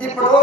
ఇప్పుడు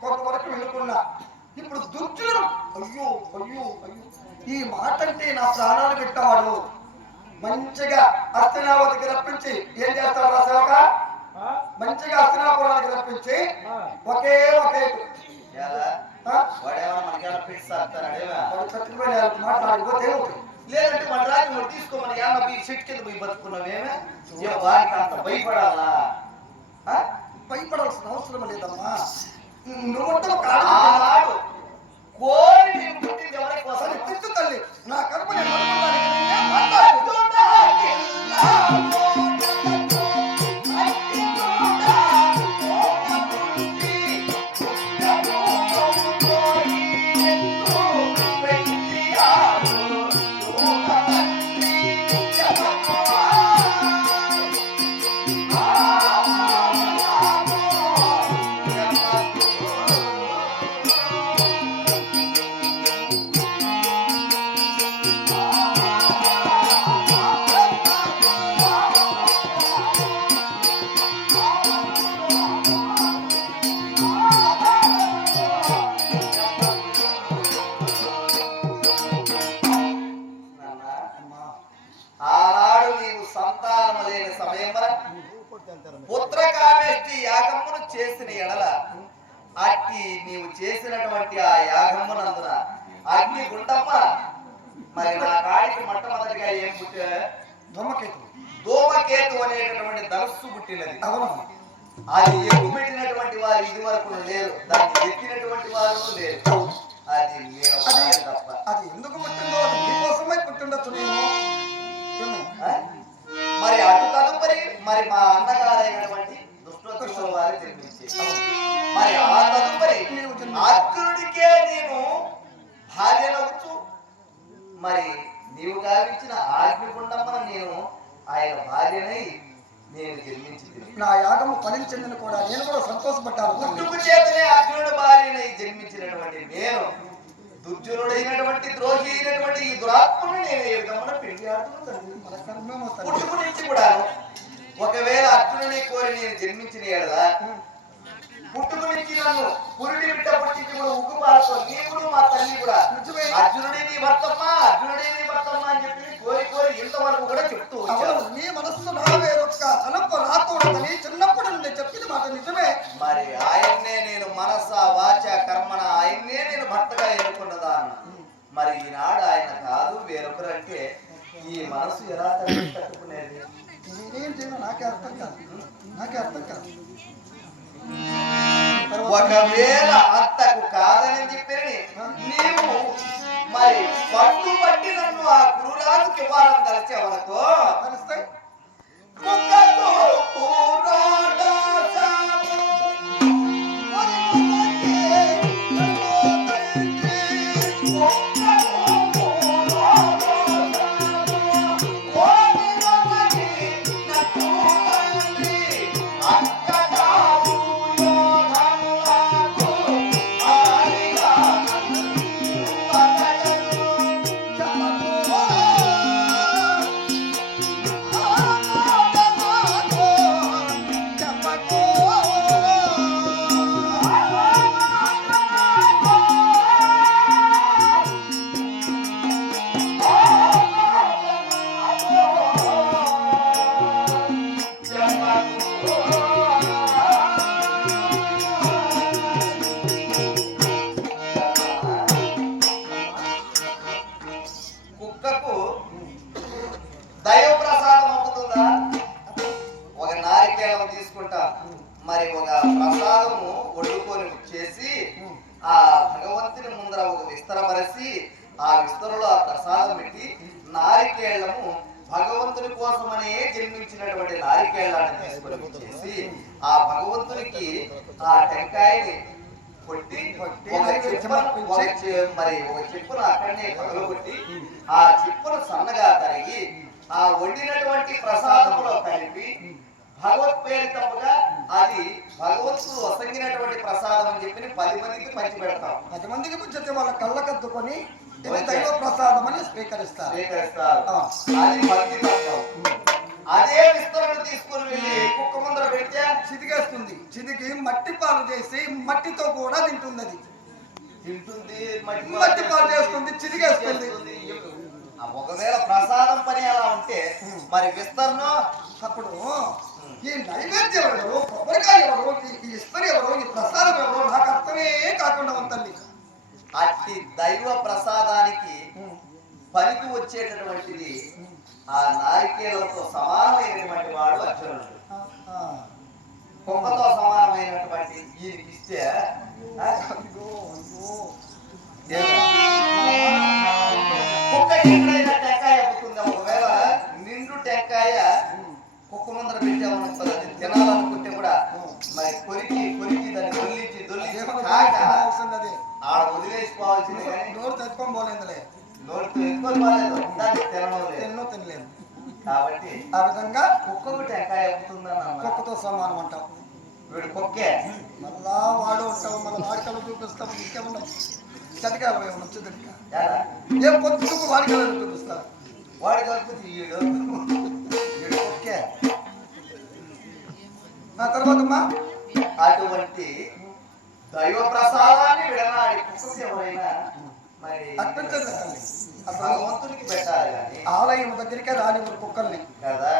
కొంతవరకు వినుకున్నా ఇప్పుడు దుర్జుడు అయ్యో అయ్యో అయ్యో ఈ మాట అంటే నా ప్రాణాలు పెట్టావాడు. మంచిగా అస్తినావతికి రప్పించి ఏం చేస్తాడు రా సేవక? మంచిగా అస్తినాపురానికి రప్పించి ఒకే ఒకే మాట్లాడిపోతే లేదంటే మన రాజు మరి తీసుకోమని సిట్ కింద పోయి బతుకున్నావేమే ఏ వారికి అంత భయపడాలా? భయపడాల్సిన అవసరం లేదమ్మా. నువ్వు కాదు కోరి నేను పుట్టింది ఎవరి కోసం తల్లి నా కడుపు నేను ఆనాడు నీవు సంతానము లేని సమయం పుత్రకామేష్టి యాగమును చేసిన ఎడల అట్టి నీవు చేసినటువంటి ఆ యాగమునందున అగ్ని గుండమ్మ మరి నా కాడికి మొట్టమొదటిగా ఏం పుట్టే? ధూమకేతు ధూమకేతు అనేటటువంటి ధనస్సు పుట్టినది. అది ఎక్కువ పెట్టినటువంటి వారు ఇది వరకు లేరు. దాన్ని ఎత్తినటువంటి వారు లేరు. అది అది ఒక్కడే తప్ప. అది ఎందుకు పుట్టిందో అది నీకోసమే పుట్టిండొచ్చు నేను? మరి అటు తదుపరి మరి మా అన్నగారైనటువంటి దుష్టోత్తముల వారి జన్మించి మరి ఆ తదుపరి అర్జునుడికే నేను భార్యనవుతూ మరి నీవు గావించిన ఆజ్ఞకుండమ్మన నేను ఆయన భార్యనై నేను జన్మించింది నా యాగము ఫలించిందని కూడా నేను కూడా సంతోషపడ్డాను. పుట్టుకు చేతనే అర్జునుడి భార్యనై జన్మించినటువంటి నేను దుర్జనుడైనటువంటి ద్రోహి అయినటువంటి ఈ దురాత్మను నేను ఏ విధమున పెళ్ళి మన. పుట్టుకు నుంచి కూడా ఒకవేళ అర్జునుని కోరి నేను జన్మించిన ఎడలా పుట్టుకు నుంచి నన్ను పురిటి బిడ్డ పుట్టించి కూడా ఉగ్గు పాలతో నీవుడు మా తల్లి కూడా నిజమే. అర్జునుడి నీ భర్తమ్మ అర్జునుడి నీ భర్తమ్మ అని చెప్పి కోరి కోరి ఇంతవరకు కూడా చెప్తూ నీ మనస్సు నా వేరొక్క తలంపు రాకూడదని చిన్నప్పుడు నుండి చెప్పిన మాట నిజమే మరి ఆయన్నే నేను మనస భర్తగా ఎన్నుకున్నదా అన్న. మరి ఈనాడు ఆయన కాదు వేరొకరు అంటే ఈ మనసు ఎలా తట్టి తట్టుకునేది? నేనేం చేయను నాకే అర్థం కాదు. నాకే అర్థం కాదు. ఒకవేళ అత్తకు కాదని చెప్పి నీవు మరి పట్టు పట్టి నన్ను ఆ గురురాజుకి ఇవ్వాలని తలచే దైవ ప్రసాదం అవుతుందా ఒక నారికేళం తీసుకుంటా. మరి ఒక ప్రసాదము వండుకొని చేసి ఆ భగవంతుని ముందర ఒక విస్తరపరిచి ఆ విస్తరలో ఆ ప్రసాదం పెట్టి నారికేళము భగవంతుని కోసమనే జన్మించినటువంటి నారికేళ్ళని తీసుకొని చేసి ఆ భగవంతునికి ఆ టెంకాయని కొట్టి మరి ఒక చెప్పును అక్కడనే పగలగొట్టి ఆ చెప్పును సన్నగా తరిగి ఆ వండినటువంటి ప్రసాదములో కలిపి భగవత్పేరితముగా అది భగవంతుడు వసంగినటువంటి ప్రసాదం అని చెప్పి పది మందికి పంచి పెడతాం పది మందికి పుచ్చితే వాళ్ళ కళ్ళకద్దుకొని ఇది దైవ ప్రసాదం అని స్వీకరిస్తారు. స్వీకరిస్తారు. అది భక్తి తత్వం అదే విస్తరణ తీసుకుని వెళ్ళి కుక్క ముందర పెడితే చిదిగేస్తుంది చిదిగి మట్టి పాలు చేసి మట్టితో కూడా తింటుంది అది తింటుంది మట్టి పాలు చేస్తుంది చిదిగేస్తుంది ఆ ఒకవేళ ప్రసాదం పని అలా ఉంటే మరి విస్తరణ అప్పుడు ఈ నైవేద్యం ఎవరు కొబ్బరికాయ ఎవరు ఈ- ఈ ఇస్తరి ఎవరు ఈ ప్రసాదం ఎవరు నాకు అర్థమే కాకుండా ఉంటుంది అట్టి దైవ ప్రసాదానికి పనికి వచ్చేటటువంటిది ఆ నారికేలతో సమానమైనటువంటి వాడు అర్జునుడు. కుక్కతో సమానమైనటువంటి ఇస్తే అయ్యో అయ్యో. కుక్క ఎక్కడైనా టెంకాయ ఎక్కుతుంది ఒకవేళ నిండు టెంకాయ కుక్క ముందర పెట్టామనుకో అది తినాలనుకుంటే కూడా మరి కొరికి కొరికి దాన్ని దొల్లించి దొల్లించి కాక ఆడ వదిలేసిపోవాల్సింది కానీ నోరు తెచ్చుకొని పోలేదులే. నోటితో ఎక్కువ బాలేదు దాన్ని తినడం లేదు తినలేదు. కాబట్టి ఆ విధంగా కుక్కకు టెంకాయ ఎక్కుతుందని కుక్కతో సమానం అంటాం వీడు కుక్కే. మళ్ళా వాడు ఉంటావు. మళ్ళీ వాడికలు చూపిస్తాం ఇంకేమన్నా చటికాలు ఏమన్నా వచ్చి చటికా ఎలా? ఏం పొద్దుకు వాడికలు చూపిస్తారు వాడి కాకపోతే ఈడు వీడు కుక్కే ఆ తర్వాత అటువంటి దైవ ప్రసాదాన్ని విడనాడి కుక్కకి ఎవరైనా మరి భగవంతునికి పెట్టాలి కానీ ఆలయం దగ్గరికే రాని కుక్కల్ని. కదా?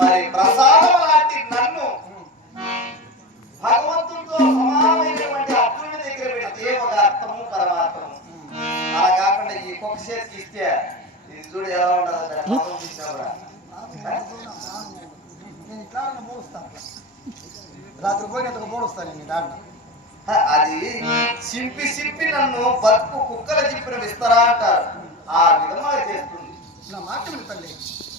మరి ప్రసాదం లాంటి నన్ను భగవంతుడితో సమానమైనటువంటి అర్జునుడి కుక్క చేతికి ఇస్తే ఇది చూడు ఎలా ఉండదు దాని పాపం తీసినా కూడా. నేను ఇట్లా మూడుస్తాను రాత్రి పోయినట్టుగా మూడుస్తాను నేను దాంట్లో అది సింపి సింపి నన్ను బతుకు కుక్కల చెప్పిన విస్తరా అంటారు. ఆ విధంగా చేస్తుంది. నా మాట విని తల్లి.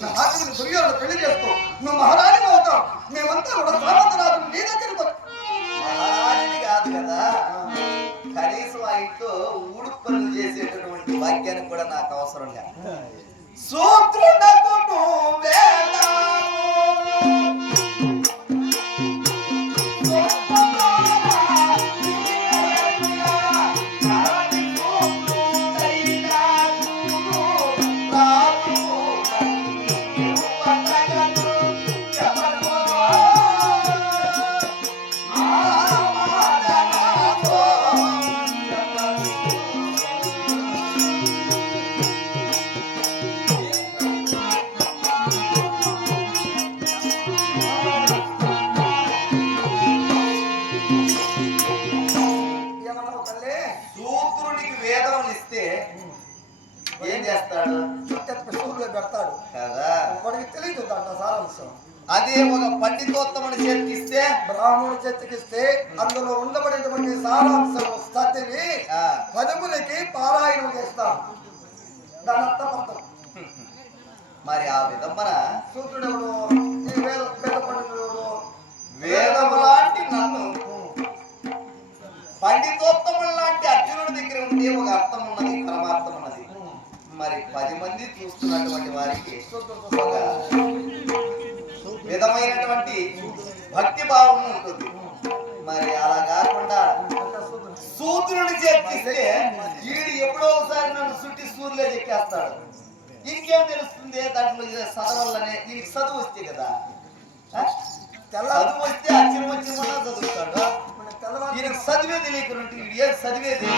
నా మాట విని దుర్యోధన పెళ్ళి చేసుకో. నువ్వు మహారాణి అవుతావు. మేమంతా కూడా సామంతరాజు నీ దగ్గరికి చేయడానికి కూడా నాకు అవసరం లేదు సూత్రునకు నువ్వేనా? సారాంశం. అదే ఒక పండితోత్తముని చేతికిస్తే బ్రాహ్మణుడి చేతికిస్తే అందులో ఉండబడేటువంటి సారాంశం సతివి ఆ, పదుగులకి పారాయణం చేస్తాడు దాని అర్థమర్థం. మరి ఆ విధంబన సూత్రుడెవడు? ఈ వేద వేద పండితుడు వేదము లాంటి నన్ను పండితోత్తముడు లాంటి అర్జునుడి దగ్గర ఉంటే ఒక అర్థం ఉన్నది పరమార్థం. మరి పది మంది చూస్తున్నటువంటి వారికి ఒక విధమైనటువంటి భక్తి భావం ఉంటుంది. మరి అలా కాకుండా సూత్రుని చేతిస్తే వీడు ఎప్పుడో ఒకసారి నన్ను చుట్టి సూర్యులే చెక్కేస్తాడు ఇంకేం తెలుస్తుంది? దాంట్లో చదవాలనే దీనికి చదువు వస్తే కదా. చదువు వస్తే అచ్చిన వచ్చిన చదువుతాడు. ఈయనకు చదివే తెలియకున్నట్టు వీడు ఏం చదివేది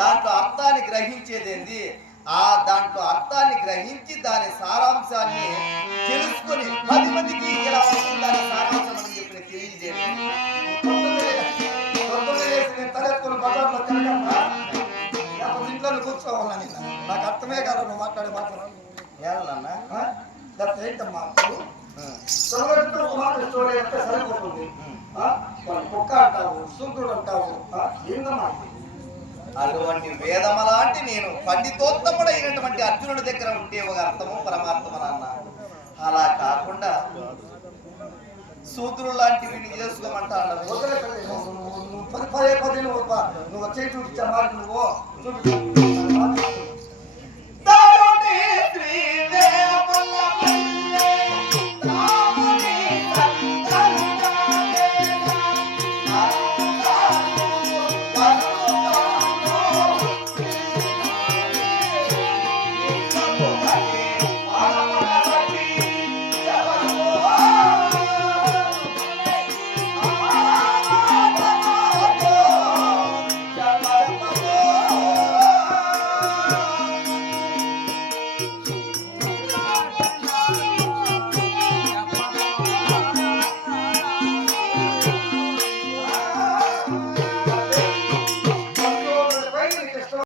దాంట్లో అర్థాన్ని గ్రహించేది ఏంటి ఆ దాంట్లో అర్థాన్ని గ్రహించి దాని సారాంశాన్ని తెలుసుకొని పది మందికి ఇలా ఉంటుందని సారాంశం అని చెప్పి తెలియజేయండి ఇంట్లో కూర్చోవాలని నాకు అర్థమే కాదు నువ్వు మాట్లాడే మాట్లాడు ఏంటమ్మా చదవడంతో సరిపోతుంది. కుక్క అంటావు సూర్యుడు అంటావు ఏందమ్మా అటువంటి వేదమ లాంటి నేను పండితోత్తముడైనటువంటి అర్జునుడి దగ్గర ఉంటే ఒక అర్థము పరమార్థము నాన్న అలా కాకుండా సూత్రులు లాంటి వీడిని చేసుకోమంటాడు నువ్వు- పది పదే నువ్వు నువ్వు వచ్చే చూపించా మాట నువ్వు.